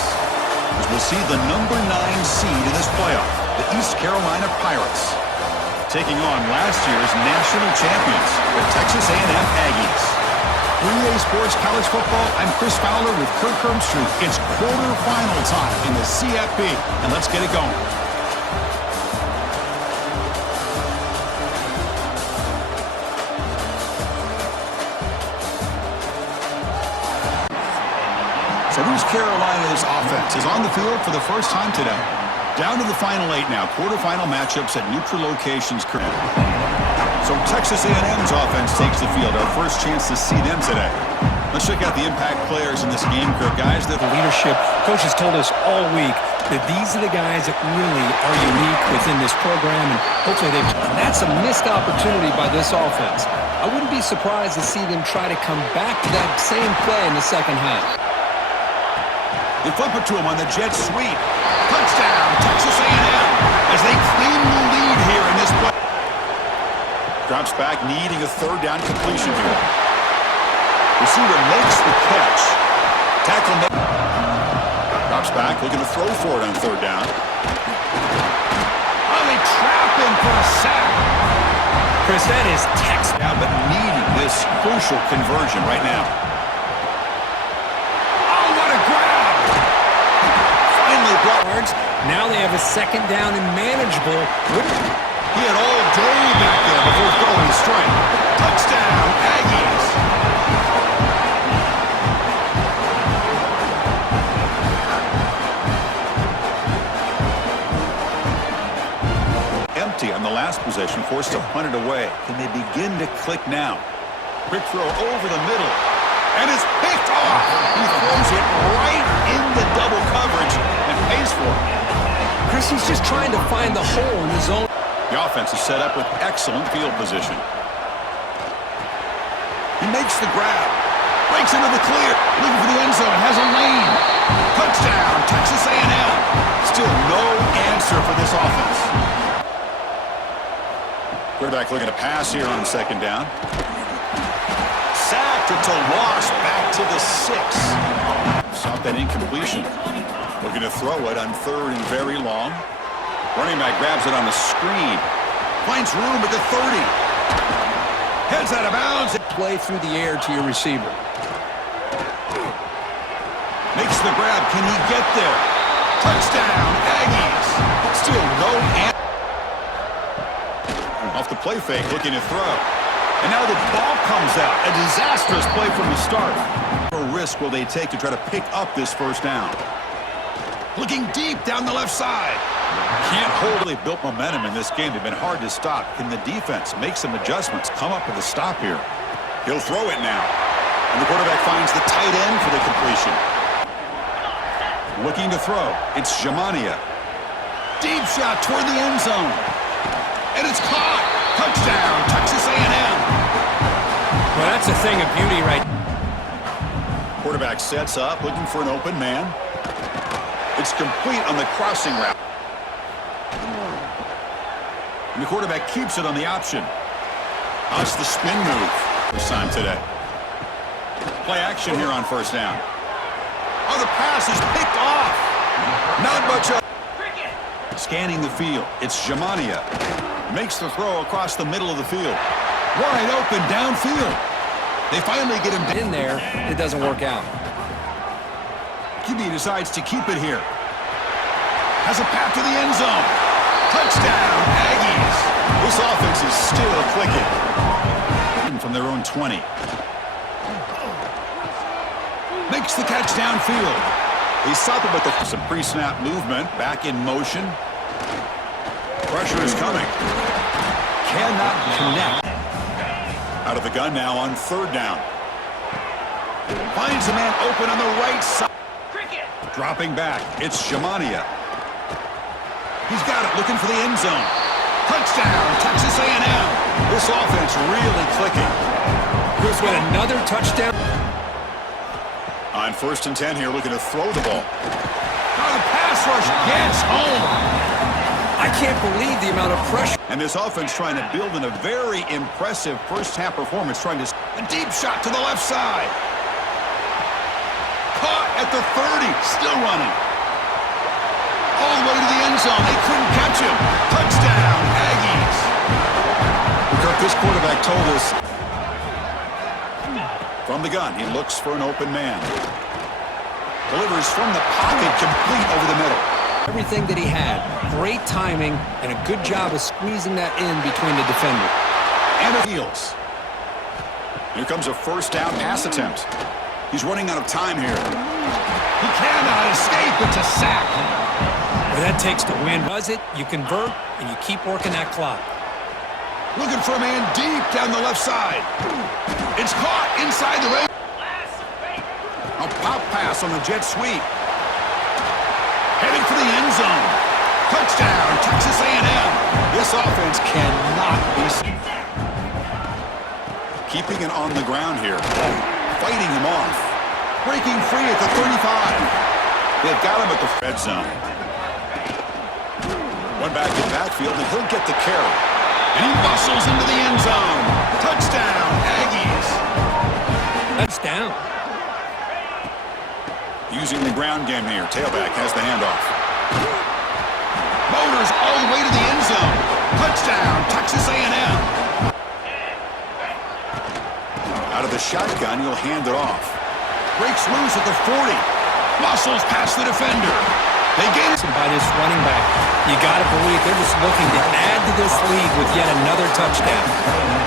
as we'll see the number 9 seed in this playoff, the East Carolina Pirates, taking on last year's national champions, the Texas A&M Aggies. For EA Sports College Football, I'm Chris Fowler with Kirk Herbstreit. It's quarterfinal time in the CFP, and let's get it going. So East Carolina's offense is on the field for the first time today. Down to the final 8 now. Quarterfinal matchups at neutral locations. So Texas A&M's offense takes the field. Our first chance to see them today. Let's check out the impact players in this game, Kirk. Guys, the leadership. Coach has told us all week that these are the guys that really are unique within this program, and hopefully and that's a missed opportunity by this offense. I wouldn't be surprised to see them try to come back to that same play in the second half. They flip it to him on the jet sweep. Touchdown, Texas A&M, as they claim the lead here in this play. Drops back, needing a third down completion here. Receiver makes the catch. Tackle. Drops back, looking to throw for it on third down. Oh, they trap him for a sack. Chris, that is text. Yeah, but needing this crucial conversion right now. Oh, what a grab! Finally brought. Now they have a second down and manageable. He had all day back there before throwing the strike. Touchdown, Aggies! Empty on the last possession, forced to punt it away. Can they begin to click now? Quick throw over the middle, and it's picked off. He throws it right in the double coverage and pays for it. Chris, he's just trying to find the hole in the zone. The offense is set up with excellent field position. He makes the grab. Breaks into the clear. Looking for the end zone. Has a lane. Touchdown, Texas A&M. Still no answer for this offense. Quarterback looking to pass here on second down. Sacked. It's a loss. Back to the 6. Stop that incompletion. Looking to throw it on third and very long. Running back grabs it on the screen. Finds room at the 30. Heads out of bounds. Play through the air to your receiver. Makes the grab. Can he get there? Touchdown, Aggies. Still no answer. Off the play fake, looking to throw. And now the ball comes out. A disastrous play from the start. What risk will they take to try to pick up this first down? Looking deep down the left side. Can't hold. They've built momentum in this game. They've been hard to stop. Can the defense make some adjustments? Come up with a stop here. He'll throw it now. And the quarterback finds the tight end for the completion. Looking to throw. It's Jamania. Deep shot toward the end zone. And it's caught. Touchdown, Texas A&M. Well, that's a thing of beauty right. Quarterback sets up, looking for an open man. It's complete on the crossing route. And the quarterback keeps it on the option. That's the spin move. First time today. Play action here on first down. Oh, the pass is picked off. Not much of. Scanning the field. It's Jamania. Makes the throw across the middle of the field. Wide open downfield. They finally get him In there, it doesn't work out. QB decides to keep it here. Has a path to the end zone. Touchdown, Aggies. This offense is still clicking. From their own 20. Makes the catch downfield. He's stopping with some pre-snap movement. Back in motion. Pressure is coming. Cannot connect. Out of the gun now on third down. Finds a man open on the right side. Dropping back. It's Jamania. He's got it, looking for the end zone. Touchdown, Texas A&M. This offense really clicking. Chris with another touchdown. On 1st and 10 here, looking to throw the ball. Now the pass rush gets home. I can't believe the amount of pressure. And this offense trying to build in a very impressive first-half performance, trying to... A deep shot to the left side. Caught at the 30, still running. All the way to the end zone. They couldn't catch him. Touchdown, Aggies. Kirk, this quarterback told us. From the gun, he looks for an open man. Delivers from the pocket, complete over the middle. Everything that he had. Great timing and a good job of squeezing that in between the defender. And it heals. Here comes a first down pass attempt. He's running out of time here. He cannot escape. It's a sack. Well, that takes the win. Does it, you convert, and you keep working that clock. Looking for a man deep down the left side. It's caught inside the range. A pop pass on the jet sweep. Heading for the end zone. Touchdown, Texas A&M. This offense cannot be seen. Keeping it on the ground here. Fighting him off. Breaking free at the 35. They've got him at the red zone. One back in backfield, and he'll get the carry. And he muscles into the end zone. Touchdown, Aggies. Touchdown. Using the ground game here. Tailback has the handoff. Motors all the way to the end zone. Touchdown, Texas A&M. Out of the shotgun, he'll hand it off. Breaks loose at the 40. Muscles past the defender. They gain it by this running back. You got to believe they're just looking to add to this lead with yet another touchdown.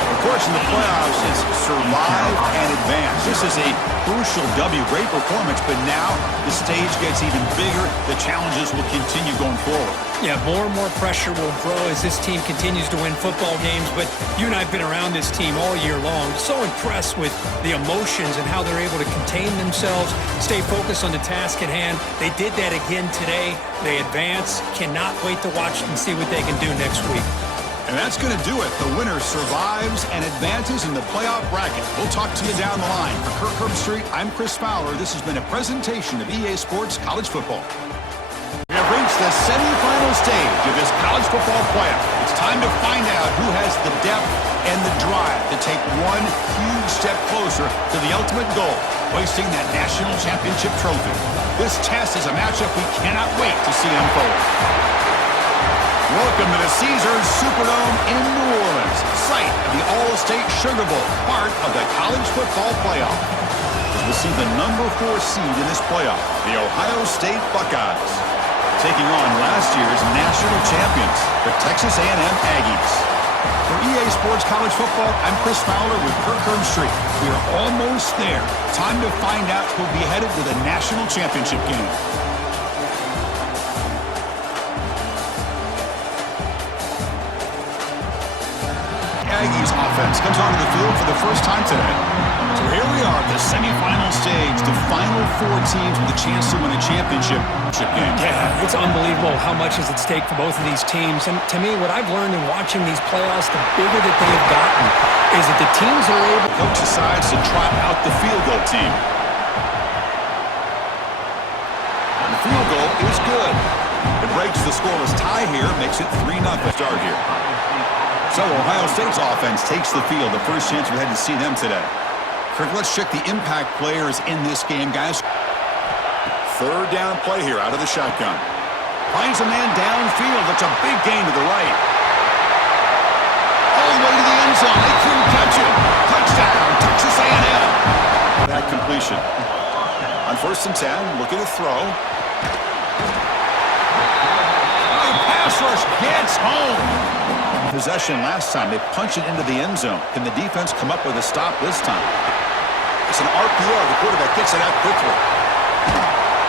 Of course, in the playoffs, it's survive and advance. This is a crucial W. Great performance, but now the stage gets even bigger. The challenges will continue going forward. Yeah, more and more pressure will grow as this team continues to win football games, but you and I have been around this team all year long. So impressed with the emotions and how they're able to contain themselves, stay focused on the task at hand. They did that again today. They advance. Cannot wait to watch and see what they can do next week. And that's going to do it. The winner survives and advances in the playoff bracket. We'll talk to you down the line. For Kirk Herbstreit, I'm Chris Fowler. This has been a presentation of EA Sports College Football. We have reached the semifinal stage of this college football playoff. It's time to find out who has the depth and the drive to take one huge step closer to the ultimate goal, hoisting that national championship trophy. This test is a matchup we cannot wait to see unfold. Welcome to the Caesars Superdome in New Orleans, site of the All-State Sugar Bowl, part of the college football playoff. As we see the number 4 seed in this playoff, the Ohio State Buckeyes, taking on last year's national champions, the Texas A&M Aggies. For EA Sports College Football, I'm Chris Fowler with Kirk Herbstreit. We are almost there. Time to find out who'll be headed to the national championship game. Aggies offense comes onto the field for the first time today. So here we are, the semifinal stage, the final 4 teams with a chance to win a championship game. Yeah, it's unbelievable how much is at stake for both of these teams. And to me, what I've learned in watching these playoffs, the bigger that they have gotten, is that the teams are able... Coach decides to trot out the field goal team. And the field goal is good. It breaks the scoreless tie here, makes it 3-0 start here. So Ohio State's offense takes the field, the first chance we had to see them today. Kirk, let's check the impact players in this game, guys. Third down play here out of the shotgun. Finds a man downfield. That's a big gain to the right. All the way to the end zone. They couldn't catch it. Touchdown, Texas A&M. That completion. On 1st and 10, looking to throw. Oh, pass rush gets home. Possession last time. They punch it into the end zone. Can the defense come up with a stop this time? It's an RPO. The quarterback gets it out quickly.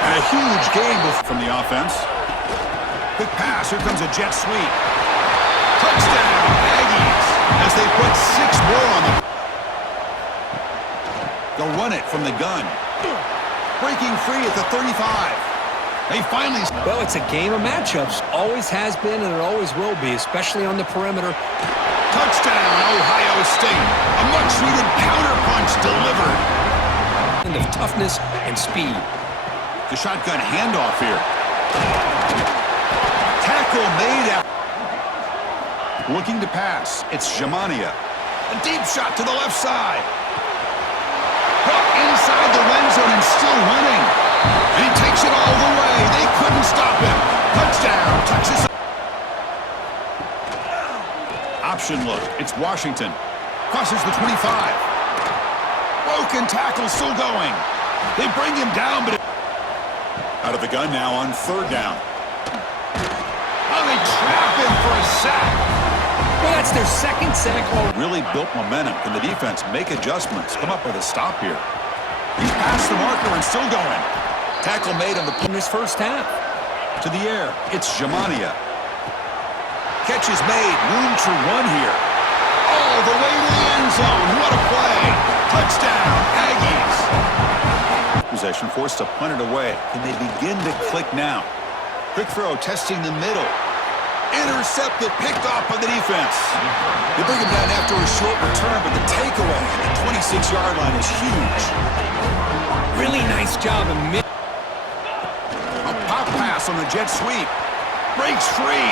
And a huge gain from the offense. Quick pass. Here comes a jet sweep. Touchdown, Aggies, as they put 6 more on them. They'll run it from the gun. Breaking free at the 35. They finally... Well, it's a game of matchups. Always has been and it always will be, especially on the perimeter. Touchdown, Ohio State. A much-needed counterpunch delivered. And of toughness and speed. The shotgun handoff here. Tackle made out. Looking to pass. It's Jamania. A deep shot to the left side. Hook inside the red zone and still running. And he takes it all the way. They couldn't stop him. Touchdown, Texas. Option look. It's Washington. Crosses the 25. Broken tackle still going. They bring him down, but... Out of the gun now on 3rd down. Oh, they trap him for a sack. Well, that's their 2nd sack. Really built momentum. Can the defense make adjustments? Come up with a stop here. He's past the marker and still going. Tackle made on the in this first half. To the air. It's Jamania. Catch is made. Room to run here. All the way to the end zone. What a play. Touchdown, Aggies. Possession forced to punt it away. Can they begin to click now? Quick throw testing the middle. Intercepted, picked off by the defense. They bring him down after a short return, but the takeaway at the 26-yard line is huge. Really nice job of pass on the jet sweep. Breaks free.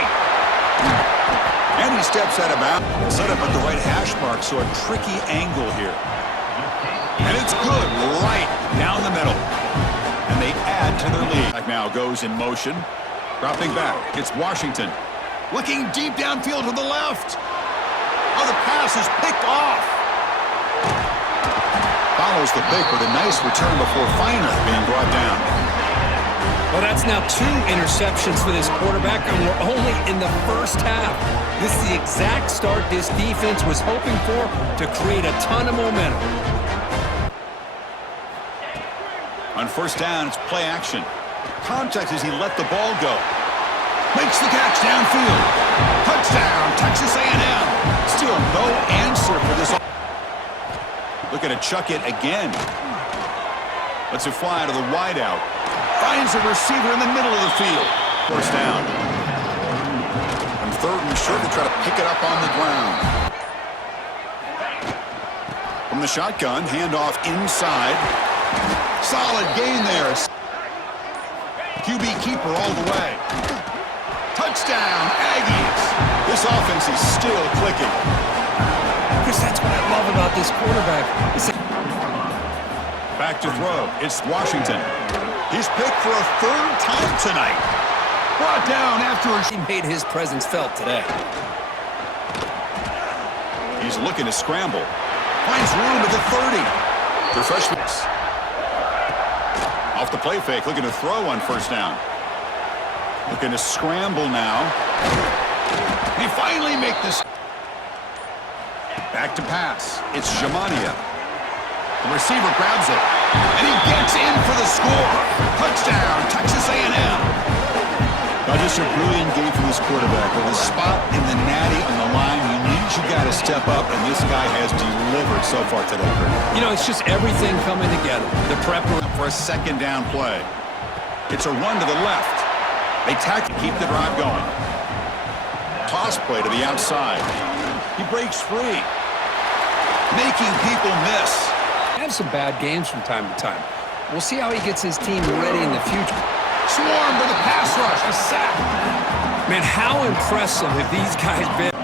And he steps out of bounds. Set up at the right hash mark, so a tricky angle here. And it's good, right down the middle. And they add to their lead. Now goes in motion. Dropping back. It's Washington. Looking deep downfield to the left. Oh, the pass is picked off. Follows the pick with a nice return before finally being brought down. Well, that's now 2 interceptions for this quarterback, and we're only in the first half. This is the exact start this defense was hoping for to create a ton of momentum. On first down, it's play action. Contact as he let the ball go. Makes the catch downfield. Touchdown, Texas A&M. Still no answer for this. Looking to chuck it again. Lets it fly to the wideout. Finds a receiver in the middle of the field. First down. On third and short to try to pick it up on the ground. From the shotgun, handoff inside. Solid gain there. QB keeper all the way. Touchdown, Aggies. This offense is still clicking. Chris, that's what I love about this quarterback. Back to throw. It's Washington. He's picked for a 3rd time tonight. Brought down after he made his presence felt today. He's looking to scramble. Finds room at the 30. The freshman. Off the play fake, looking to throw on first down. Looking to scramble now. He finally makes this. Back to pass. It's Shamania. The receiver grabs it, and he gets in for the score. Touchdown, Texas A&M. Now just a brilliant game from this quarterback. With a spot in the natty on the line, he needs you got to step up, and this guy has delivered so far today. You know, it's just everything coming together. The prep for a 2nd down play. It's a run to the left. They tack to keep the drive going. Toss play to the outside. He breaks free, making people miss. Have some bad games from time to time. We'll see how he gets his team ready in the future. Swarm with a pass rush, a sack. Man, how impressive have these guys been?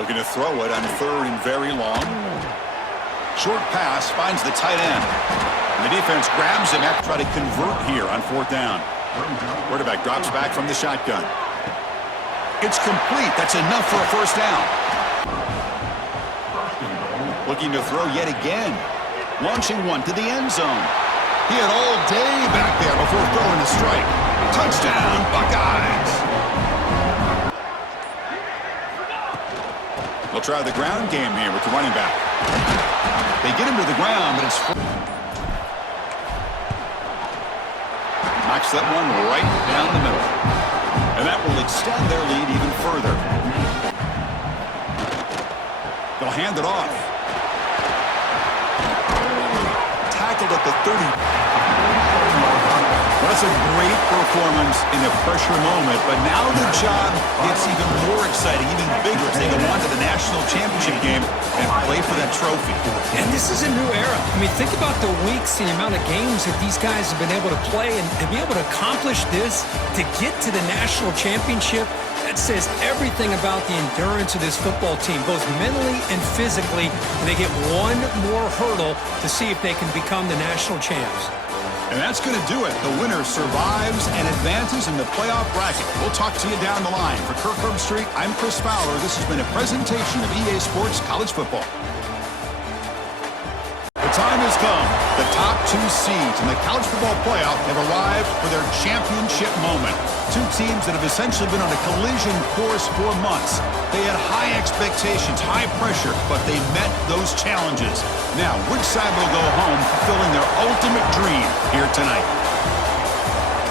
Looking to throw it on 3rd and very long. Short pass finds the tight end. And the defense grabs him after trying to convert here on 4th down. Quarterback drops back from the shotgun. It's complete. That's enough for a first down. Looking to throw yet again. Launching one to the end zone. He had all day back there before throwing a strike. Touchdown, Buckeyes. They'll try the ground game here with the running back. They get him to the ground, but it's... Knocks that one right down the middle. And that will extend their lead even further. They'll hand it off. Tackled at the 30. That's a great performance in a pressure moment, but now the job gets even more exciting, even bigger as they go on to the national championship game and play for that trophy. And this is a new era. I mean, think about the weeks, the amount of games that these guys have been able to play, and to be able to accomplish this, to get to the national championship, that says everything about the endurance of this football team, both mentally and physically, and they get one more hurdle to see if they can become the national champs. And that's going to do it. The winner survives and advances in the playoff bracket. We'll talk to you down the line. For Kirk Herbstreit, I'm Chris Fowler. This has been a presentation of EA Sports College Football. The time has come. The top 2 seeds in the college football playoff have arrived for their championship moment. 2 teams that have essentially been on a collision course for months. They had high expectations, high pressure, but they met those challenges. Now, which side will go home fulfilling their ultimate dream here tonight?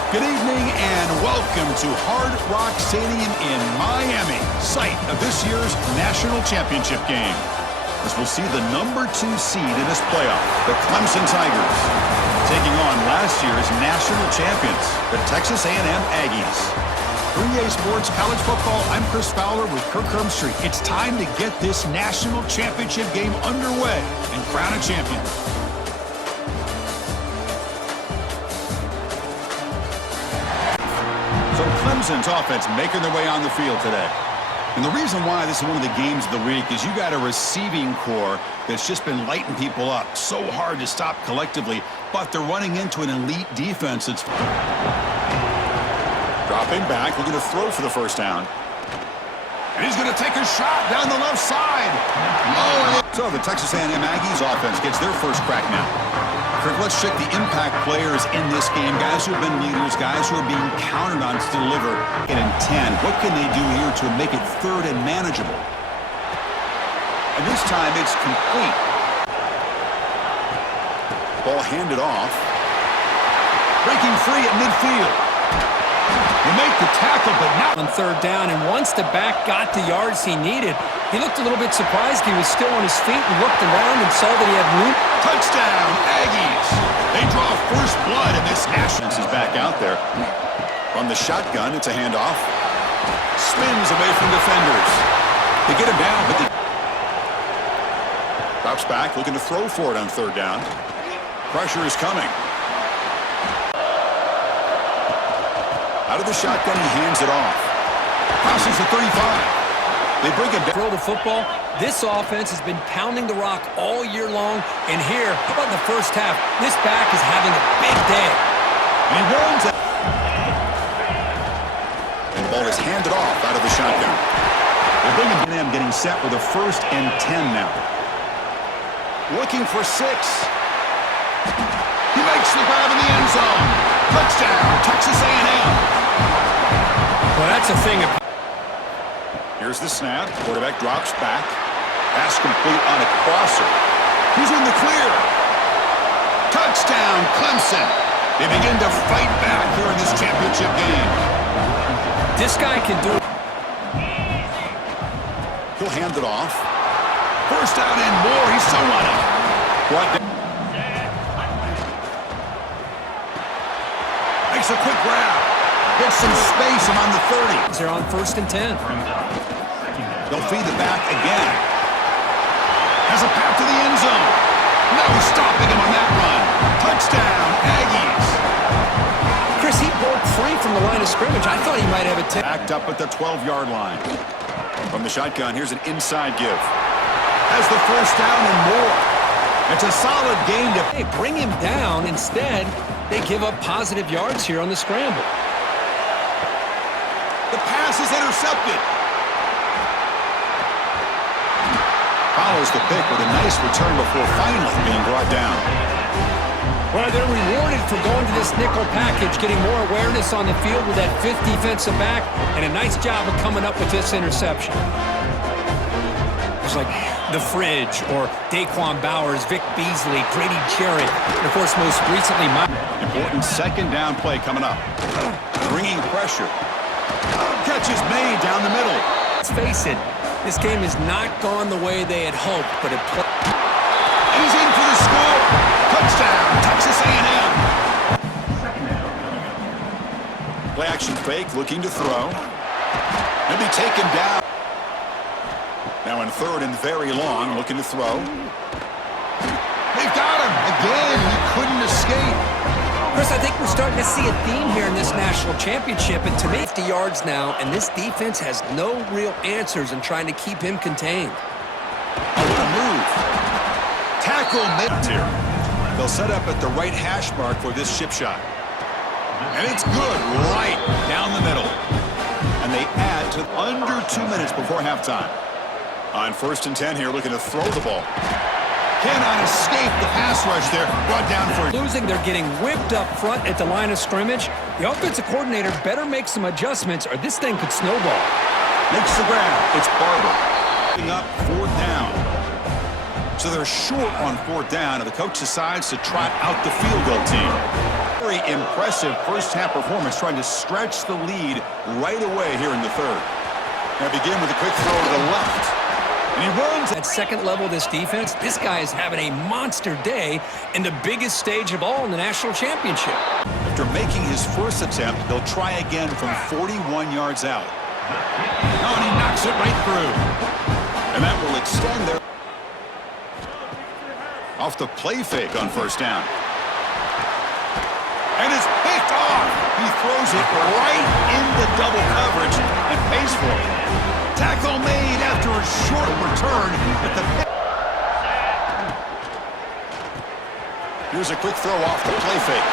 Good evening and welcome to Hard Rock Stadium in Miami, site of this year's national championship game. As we'll see the number 2 seed in this playoff, the Clemson Tigers, taking on last year's national champions, the Texas A&M Aggies. For EA Sports College Football, I'm Chris Fowler with Kirk Herbstreit. It's time to get this national championship game underway and crown a champion. Clemson's offense making their way on the field today. And the reason why this is one of the games of the week is you got a receiving core that's just been lighting people up. So hard to stop collectively, but they're running into an elite defense. It's dropping back, looking to throw for the first down. And he's going to take a shot down the left side. Oh, so the Texas A&M Aggies offense gets their first crack now. Let's check the impact players in this game. Guys who have been leaders, guys who are being counted on to deliver in 10. What can they do here to make it third and manageable? And this time it's complete. Ball handed off. Breaking free at midfield. You make the tackle, but not on third down, and once the back got the yards he needed, he looked a little bit surprised. He was still on his feet and looked around and saw that he had room. Touchdown, Aggies! They draw first blood, and this Nationals is back out there. From the shotgun, it's a handoff. Spins away from defenders. They get him down, but they drops back, looking to throw for it on third down. Pressure is coming. Out of the shotgun, he hands it off. Crosses the 35. They bring him down. Throw the football. This offense has been pounding the rock all year long. And here, how about in the first half? This back is having a big day. And he runs it. And the ball is handed off out of the shotgun. They're bringing him getting set with a 1st and 10 now. Looking for 6. He makes the grab in the end zone. Touchdown, Texas A&M. Well, that's a thing. Here's the snap. Quarterback drops back. Pass complete on a crosser. He's in the clear. Touchdown, Clemson. They begin to fight back here in this championship game. This guy can do it. He'll hand it off. First out and more. He's still running. Brought down. Makes a quick grab. Gets some space. I'm on the 30. They're on 1st and 10. They'll feed the back again. Has a path to the end zone. No stopping him on that run. Touchdown, Aggies. Chris, he broke free from the line of scrimmage. I thought he might have a tip. Backed up at the 12-yard line. From the shotgun, here's an inside give. Has the first down and more. It's a solid gain to bring him down. Instead, they give up positive yards here on the scramble. The pass is intercepted. Follows the pick with a nice return before finally being brought down. Well, they're rewarded for going to this nickel package, getting more awareness on the field with that 5th defensive back, and a nice job of coming up with this interception. It's like The Fridge, or Daquan Bowers, Vic Beasley, Grady Jarrett, and of course most recently important second down play coming up. Bringing pressure. Catch is made down the middle. Let's face it, this game has not gone the way they had hoped, but it played. He's in for the score. Touchdown, Texas A&M. Play action fake, looking to throw. Maybe taken down. Now in 3rd and very long, looking to throw. They've got him. Again, he couldn't escape. Chris, I think we're starting to see a theme here in this national championship, and to me, 50 yards now, and this defense has no real answers in trying to keep him contained. Oh, what a move. Tackle mid here. They'll set up at the right hash mark for this chip shot. And it's good right down the middle. And they add to under 2 minutes before halftime. On 1st and 10 here, looking to throw the ball. Cannot escape the pass rush there. Brought down for losing. They're getting whipped up front at the line of scrimmage. The offensive coordinator better make some adjustments or this thing could snowball. Makes the grab. It's Barber. Up 4th down. So they're short on 4th down, and the coach decides to trot out the field goal team. Very impressive first half performance, trying to stretch the lead right away here in the 3rd. Now begin with a quick throw to the left. And he runs at second level of this defense. This guy is having a monster day in the biggest stage of all in the national championship. After making his first attempt, they'll try again from 41 yards out. Oh, and he knocks it right through. And that will extend their... Off the play fake on 1st down. And and it's picked off. He throws it right into double coverage and pays for it. Tackle made after a short return at the pick. Here's a quick throw off the play fake.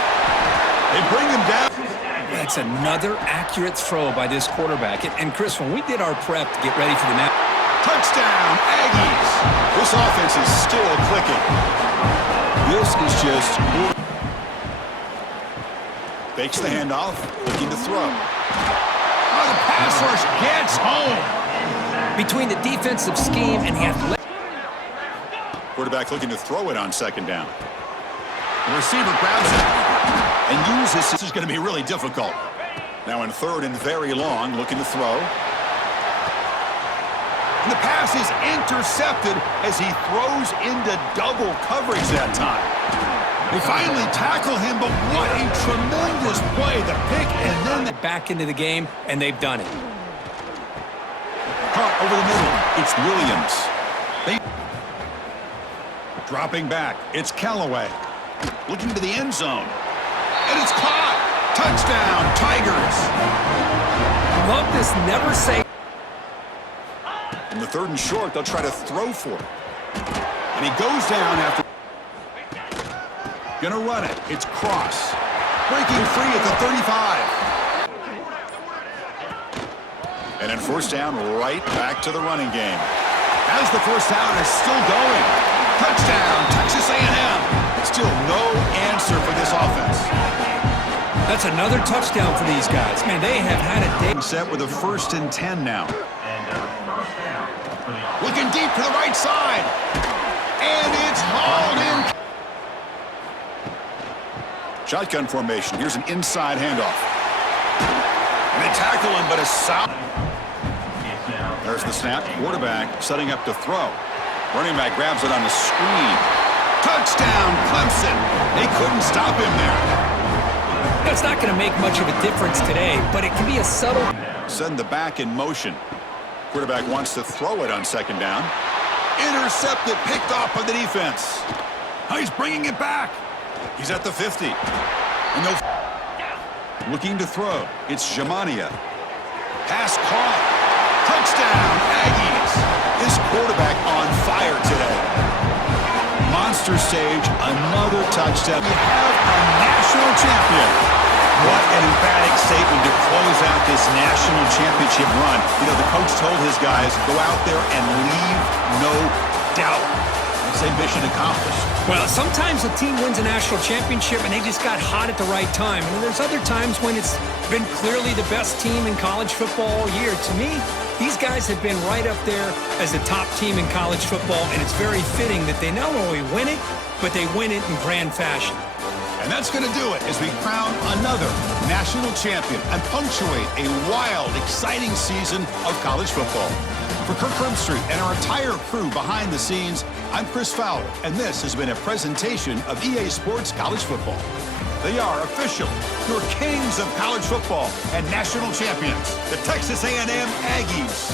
They bring him down. That's another accurate throw by this quarterback. And Chris, when we did our prep to get ready for the match. Touchdown, Aggies. This offense is still clicking. This is just... Fakes the handoff, looking to throw. Oh, the pass rush gets home. Between the defensive scheme and the athletic... Quarterback looking to throw it on second down. The receiver grabs it and uses. This is going to be really difficult. Now in third and very long, looking to throw. And the pass is intercepted as he throws into double coverage that time. They finally tackle him, but what a tremendous play. The pick and then the... Back into the game, and they've done it. Caught over the middle. It's Williams. Dropping back. It's Callaway. Looking to the end zone. And it's caught. Touchdown, Tigers. Love this never say. In the third and short, they'll try to throw for it. And he goes down after. Gonna run it. It's Cross. Breaking free at the 35. And in first down, right back to the running game. As the first down is still going. Touchdown, Texas A&M. Still no answer for this offense. That's another touchdown for these guys. Man, they have had a day. Set with a 1st and 10 now. Looking deep to the right side. And it's hauled in. Shotgun formation. Here's an inside handoff. And they tackle him, but a sound. There's the snap. Quarterback setting up to throw. Running back grabs it on the screen. Touchdown, Clemson. They couldn't stop him there. That's not going to make much of a difference today, but it can be a subtle. Send the back in motion. Quarterback wants to throw it on second down. Intercepted, picked off by the defense. Oh, he's bringing it back. He's at the 50. And they'll... Looking to throw. It's Jamania. Pass caught. Touchdown, Aggies. This quarterback on fire today. Monster stage, another touchdown. We have a national champion. What an emphatic statement to close out this national championship run. You know, the coach told his guys, go out there and leave no doubt. I'd say mission accomplished. Well, sometimes a team wins a national championship and they just got hot at the right time. And there's other times when it's been clearly the best team in college football all year. To me, these guys have been right up there as the top team in college football, and it's very fitting that they not only win it, but they win it in grand fashion. And that's going to do it as we crown another national champion and punctuate a wild, exciting season of college football. For Kirk Herbstreit and our entire crew behind the scenes, I'm Chris Fowler, and this has been a presentation of EA Sports College Football. They are official, your kings of college football and national champions, the Texas A&M Aggies.